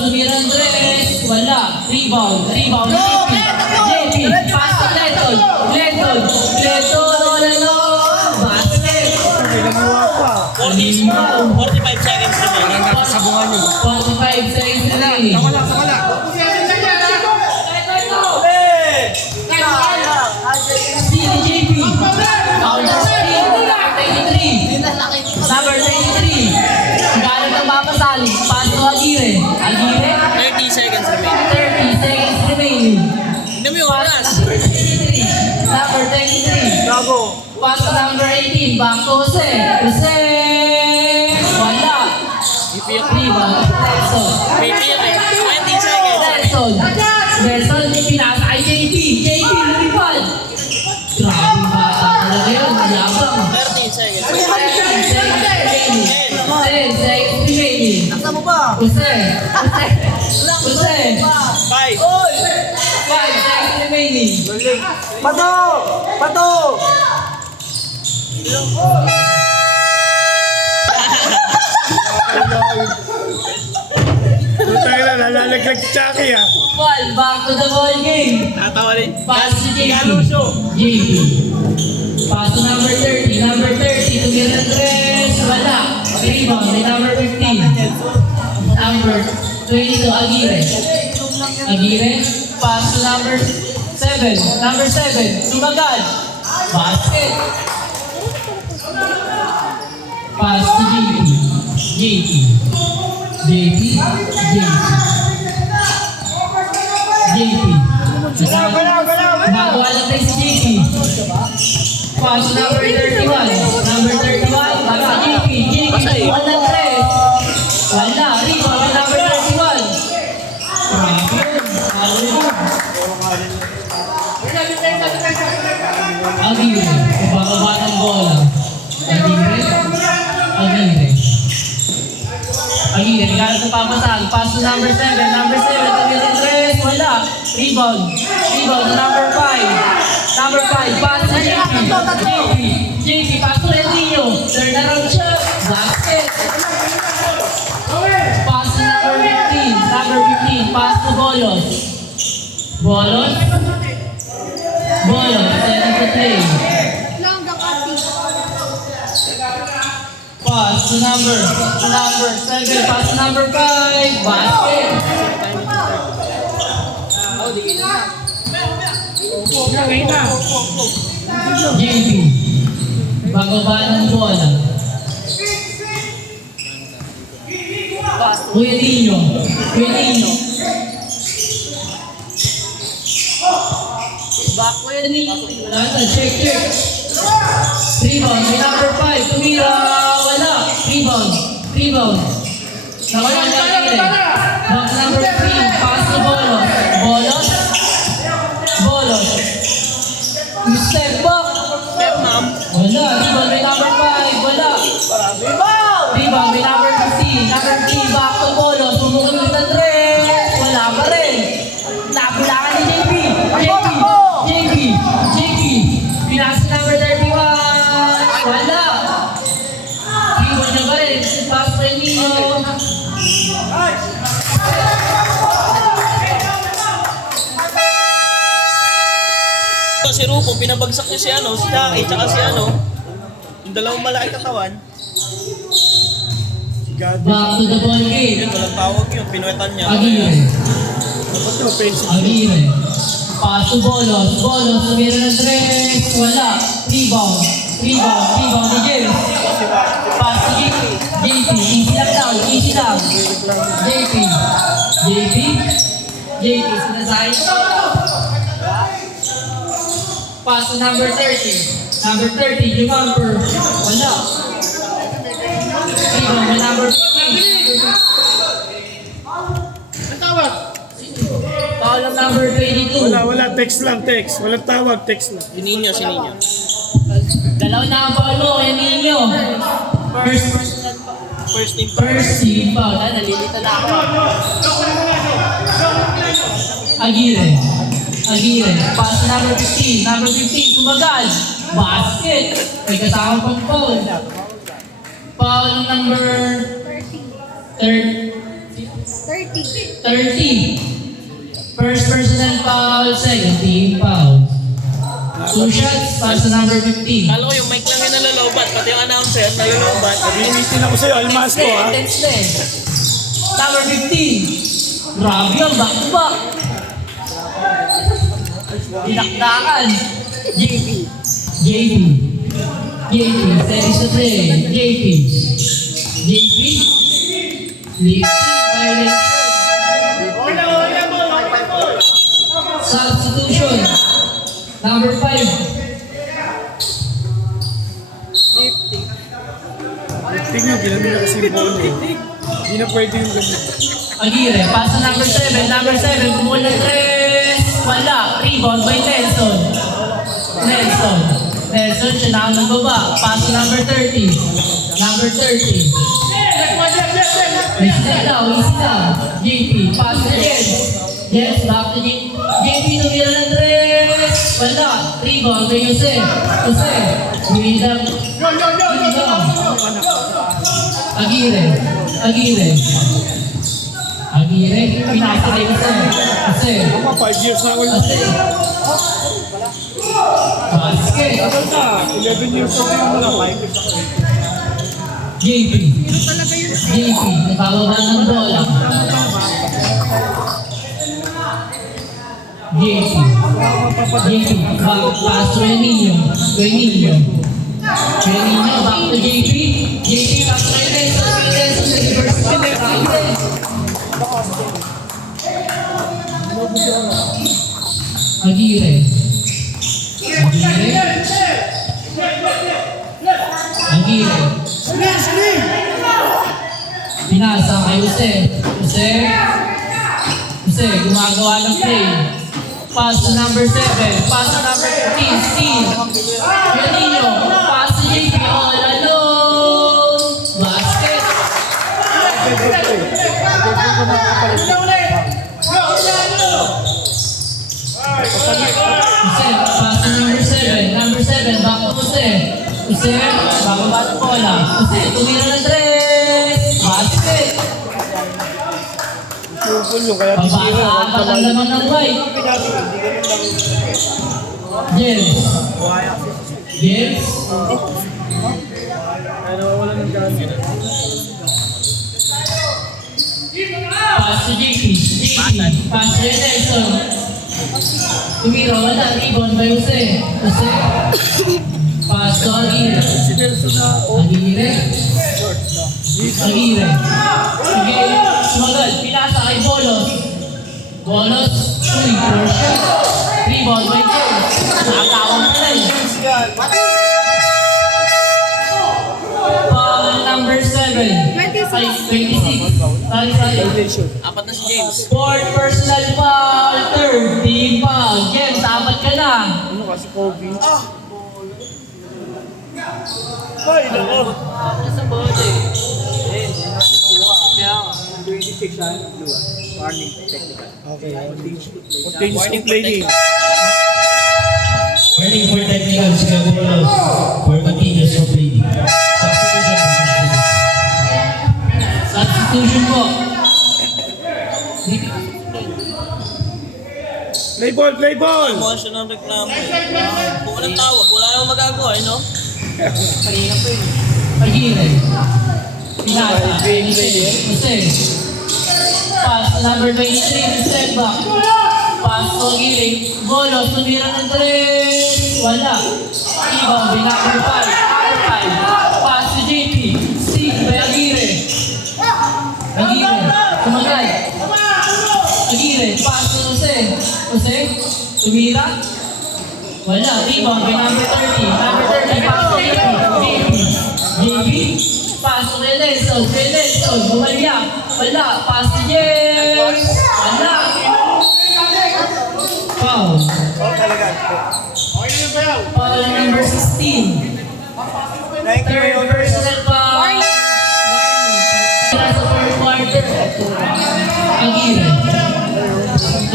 tumira ng tres. Wala. Rebound. JP. Pass to Lenton. Wala na. Basket. May nagawa pa. 45 seconds remaining. Sabungan nyo. 45 seconds remaining. Sama. Steal JP. Counter steal. Number 23. Galing ng mapasali. Pass to Aguirre. 30 seconds remaining. 30 seconds remaining. Tignan mo yung oras. Number 23. Bravo. Pass to number 18. Back to Jose. Wala. Rebound. Pipili. 20 seconds. Nelson. Pinasa kay JP. Lumipad. Grabe bata talaga yun. Yabang. 13 seconds. 10 seconds remaining. Naksa mo ba? Jose. 5. 5 seconds remaining. Pato! Tayo na, nalalaglag si Chucky, ah. Ball, back to the ball game. Tatawa rin. Pass to JP. Galuso. Pass to number 30. Number 30, tumira ng tres. Wala. Rebound, may number 15. Number 22, Aguirre. Pass to number 7. Number 7, Sumagal. Basket. Pass to JP. Magawa lang tayo si JP. Pass number 31. Pass to JP. Wala tres. Wala. Rebound number 31. Aguirre. Bababa ng bola. Aguirre, regalo sa papasag. Pass to number 7. Number 7, tumira ng tres. Wala. Rebound. Number 5. Pass to JP. Pass to Rentillo. Turn around siya. Basket. Pass to number 15. Pass to Bolos. Setting to play. Lang, Gakati. Pass to number 7. Pass to number 5. Basket. JP. Bababa ng bola. Kuya Nino. Kuya Nino. Check. Rebound. May number 5. Tumira. Wala. Rebound. Nawala na rin. Back number 3. Pass to Bolos. Step back. Wala. Rebound. May number 5. Wala. Rebound. May number 15. Number 3. Back to Bolos. Pumukul ng tres. Wala pa rin. Tsaka si Rupo, pinabagsak niya si si Taki, tsaka si yung dalawang malaki katawan. Back to the ball game. Yun, walang tawag yun, pinuwetan niya. Aguirre. Ba't yung offensive? Aguirre. Pass to Bolos. Bolos, tumira ng 3. Wala. Rebound. Rebound ni James. Pass to JP. Easy lang daw. Easy lang. JP, sinasahin. Pass to number 30. Number 30, Jumamper. Wala. Rebound by number 15. Foul ng number 22. Wala. Text lang, text. Walang tawag, text lang. Si Ninyo. Dalaw na ang foul mo, kaya ninyo. First team. First team foul. Nalilita na ako. Aguirre. Pass to number 15. Number 15, tumagal. Basket. May kasama pang foul. Foul ng number 30. First personal foul, second team foul. 2 shots, pass to number 15. Kala ko yung mic lang yung nalalobat, pati yung announcer nalalobat. Binitin ako sa'yo, almas ko ha. Intense na eh. Number 15. Grabe ang back-to-back. Dinakdakan. JP. Steady sa 3. JP. Lifting violation. Substitution. Number 5. Lifting yung ginamit na kasi yung ball eh. Hindi na pwede yung ganito. Aguirre, pass to number 7. Number 7, bumula ng 3. Wala. Rebound by Nelson, siya na ang nagbaba. Pass to number 30. Easy lang. JP, pass to Jens, back to JP, tumira ng 3. Wala. Rebound by Jose. Bilang. Aguirre, pinasa kay Jose. Tama, 5 years na ako yun. Basket. 11 years old yung mga 5. JP, nakababa ng bola. JP, pass to Renillo, back to JP, back to Aguirre. Pinasa kay Jose, gumagawa ng play. Pass to number 7, pass to number 15, Steve. Renillo, pass to JP, all alone. Basket. Pass to number 7, back to Jose, bababa ng bola. Jose, tumira ng 3. Basket. Yung kaya tisira. Pabasa ang lamang ng white. James. Pass to JP. Pass to Nelson. Tumira, wala. Rebound by Jose. Pass to Aguirre. Sumagal. Pinasa kay Bolos. 3 4 shot. Rebound by James. Nakakawang play. Foul number 7. 26. Sorry. Apat na si James. Fourth personal foul. Third team foul. James, apat ka na. Ano kasi Kobe? Ay, nako. Nasa bola eh. Kaya nga. 26 warning technical. Okay. Continues to play game. Warning for technical Bolos for continuous of play. Substitution po. Play ball, play ball! Mga siya ng reklamo. Kung walang tawag, wala nang magagawa, eh, no? Kanina pa yun. Aguirre. Pinasa. Jose. Pass to number 23, step back. Pass to Aguirre. Bolos, tumira ng 3. Wala. Rebound, binakal 5. Pass to JP. Steve by Aguirre. Aguirre. Tumagay. Aguirre. Pass to Jose. Jose. Tumira. Wala. Rebound by number 30. Number 30. Pass to JP. JP. Pass to Nelson. Nelson. Bumalya. Wala. Pass to James. Wala. Foul. Foul number 16. Third personal foul. Nasa fourth quarter. Aguirre.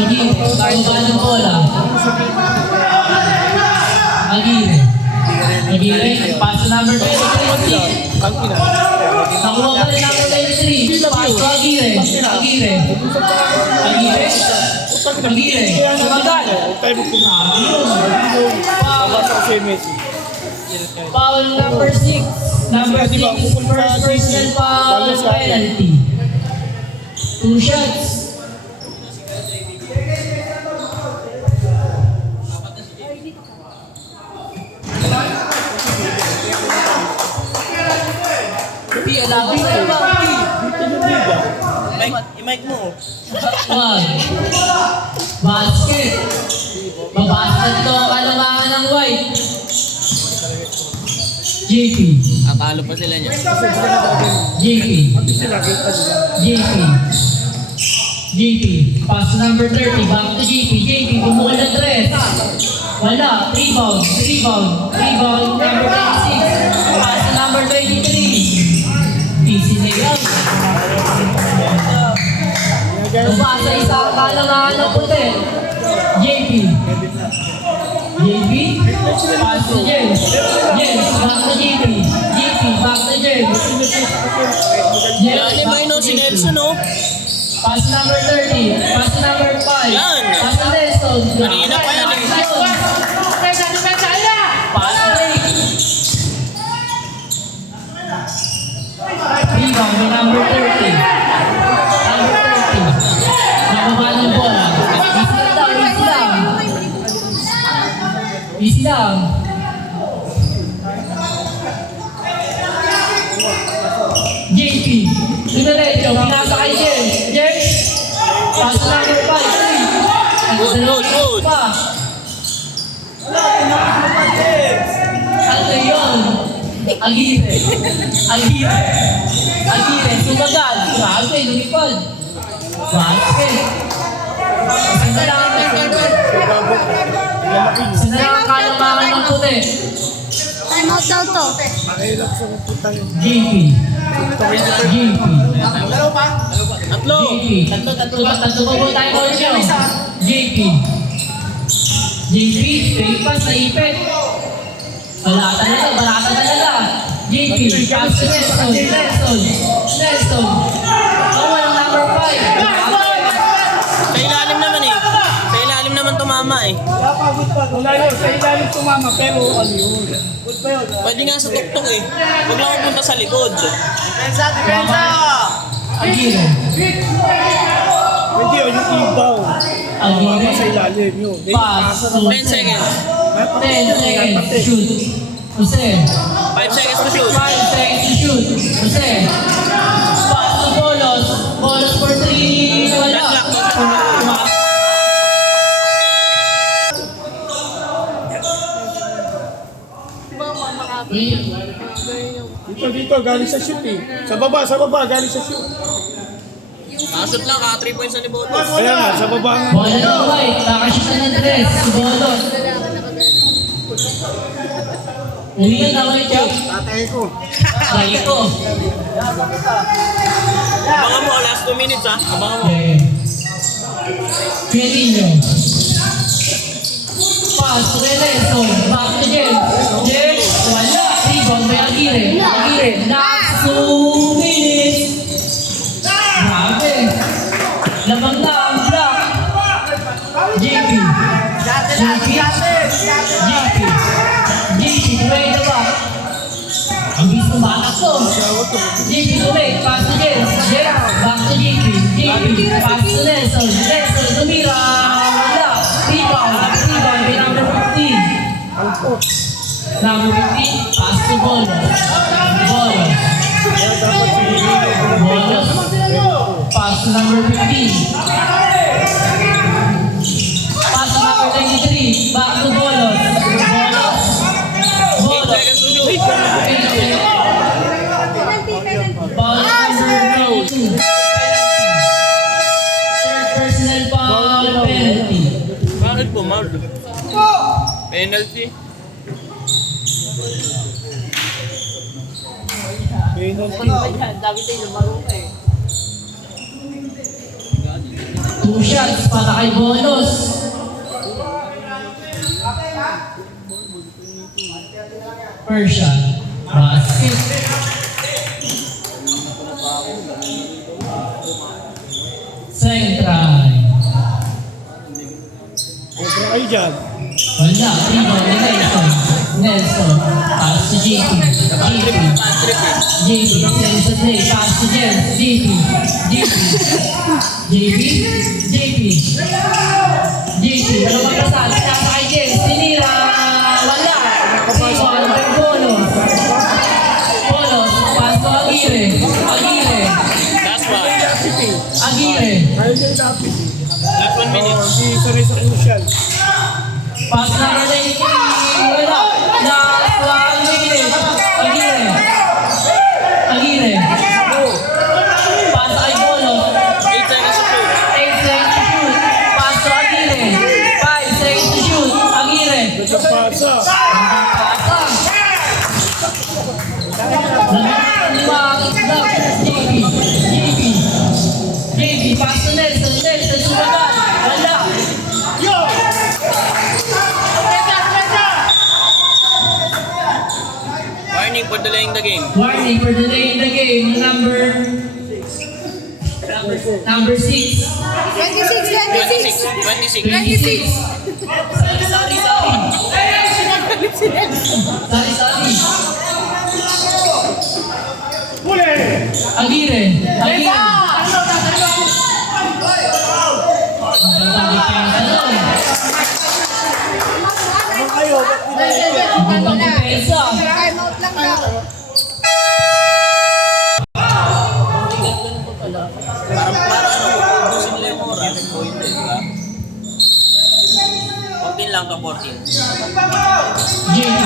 Aguirre. Baba ng bola. Aguirre. Aguirre. Pass to number 23. Nakuha pa rin number 23. Pass to Aguirre. Aguirre. Aguirre. Aguirre. Sumagal. Tayo mo kung Foul number 6. Number 6. First personal foul penalty. 2 shots. Di alam ko I-mic mo. Basket. Babasket to ang kalangangan ng white. JP. Akalo pa sila niya. JP. JP. JP. Pass number 30. Back to JP. JP. Bumukol ng 3. Wala. Rebound. Rebound. Rebound number 26. Pass number 23. Easy layout. Bumasa isa ang kalangangan ng puti. JP. JP. Pass to James. James. Back to JP. JP. Back to James. Yan, eh, may no, si Nelson, no? Pass number 30. Pass number 5. Yan. Pass to Nelson. Kanina pa yan, eh. Pass to Rick. Rebound by number 30. Number 30. Nakaba ng bola. Easy lang. JP. Dumiretso. Pinasa kay James. James. Pass number 5. Good. Ano yun? Aguirre. Aguirre. Aguirre. Sumagal. Grabe. Lumipad. Basket. Sinarang kalangangan ng puti. Time out daw to. JP. JP. Tatlo. JP. Tatlo pa po tayo ko nyo. JP. JP. Fake pass na ipit. Balata talaga. JP. Pass to Nelson. Nelson. Power ng number 5. Sa ilalim naman, eh. Sa ilalim naman tumama, eh. Wala yun, sa ilalim tumama, pero ano yun? Pwede nga sa tuktok, eh. Huwag lang pupunta sa likod. Aguirre. Hindi yun, yung ibaw. Tumama sa Aguirre. ilalim yun. Pass to 10 seconds. 10 seconds. Shoot. Jose. 5 seconds to shoot. 5 seconds to shoot. Jose. Pass to Bolos. Bolos for 3. Wala. Dito, galing sa shoot eh. Sa baba, galing sa shoot. Nakashoot lang, 3 points na ni Botos. Kaya nga, sa baba nga. Bola ng white. Nakashoot na ng 3. Si Bolos. Uwi na ulit siya. Tatay ko. Tayo ko. Abangan mo, last 2 minutes, ha? Abangan mo. Okay. Coutinho. Pass to Nelson. Back to James. James. Wala. Rebound by Aguirre. Aguirre. Last 2 minutes. Grabe. Lamang na ang block. JP. JP, tumay na ba? Ang bilis ng batak ko. JP, tumay, pass to Jens. Jens, back to JP. JP, pass to Nelson. Nelson, tumira. Wala. Rebound, kay number 15. Number 15, pass to Bolos. Bolos, pass to number 15. Pass to number 23, back to Bolos. Bolos. Third personal foul penalty. Bakit po, Maul? Penalty. Two shots para kay Bolos. First shot, basket. Second try. Sobra kayo dyan. Wala, rebound ni Nelson. Nelson, pass to JP. JP, sends the play, pass to Jens. JP, wala magkasal, pinasa kay Jens. Sinira, wala. Rebound kay Bolos. Pass to Aguirre. Last one. Aguirre. Kayo dyan lapit. Last 1 minute. Hindi sanay sa crucial. Pass number 19, wala. Last 1 minute. Aguirre. Pass kay Bolos. 8 seconds to shoot. 8 seconds to shoot. Pass to Aguirre. 5 seconds to shoot. Aguirre. Nagkapasa. JP, pass to Nelson. Nelson, sumagal. Wala. Warning for delaying the game. Warning for delaying the game. Number 6. 26, 26. 26. 26. Sorry. Aguirre. Naman kayo, ba't Ano na? Depensa. Time out lang daw. Ubusin nila yung oras. Pagpin lang ka 14. JP.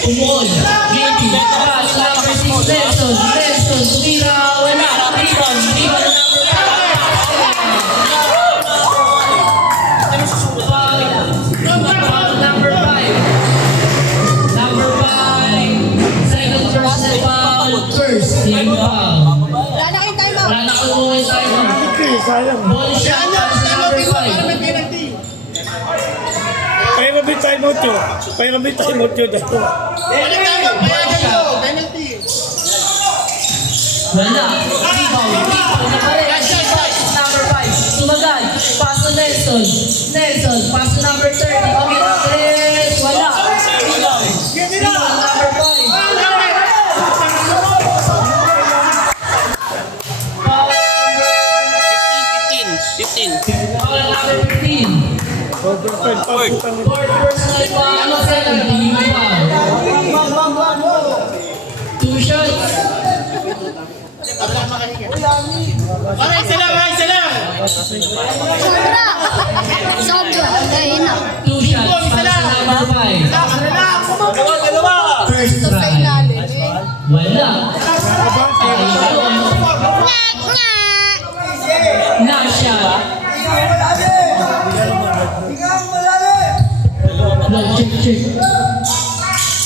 Umol. JP. Pass number 6. Nelson. Tumira. Wala. Rebound number 5. Number 5. Second personal foul. First team foul. Wala na kayong time out. Wala na kumuha tayo. sayang. Ball shot para sa number 5. Kaya nga may timeout yun. Kaya nga may timeout yun. Wala. Rebound na pa rin. Number 5. Sumagal. Pass to Nelson. Pass to number 30. Pagkakit. Wala. Rebound. Number 5. Foul 15. Foul number 15. Overtime pa putang ina. Fourth personal foul. Second team foul. 2 shots. Sobra. Ayun na. 2 shots para sa number 5. First Sa try. ilalim. Wala. Now shot. No, check.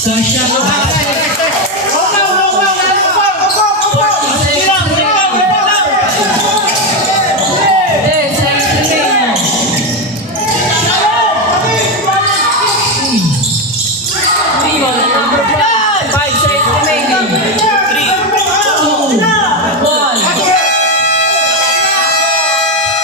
Sasha. Number 5 seconds remaining. 3, 2,